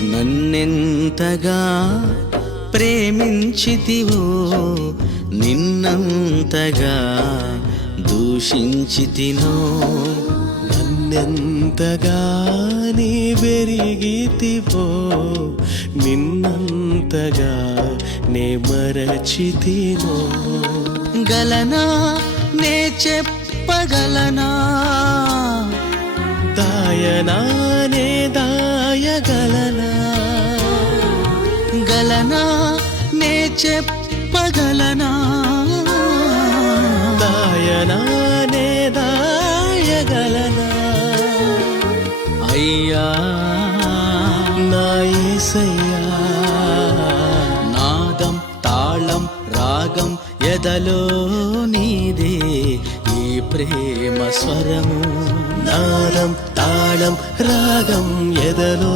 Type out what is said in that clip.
నన్నెంతగా ప్రేమించితివో నిన్నంతగా దూషించితినో నన్నెంతగా నీ వెరిగితివో నిన్నంతగా నే మరచితినో గలనా నే చెప్పగలనా దాయనా నే దాయగలనా గలనా నే చెప్పగలనా దాయనా నే దాయగలనా అయ్యా నా యేసయ్యా నాదం తాళం రాగం ఎదలో నీదే ఈ ప్రేమ స్వరము నాదం తాళం రాగం ఎదలో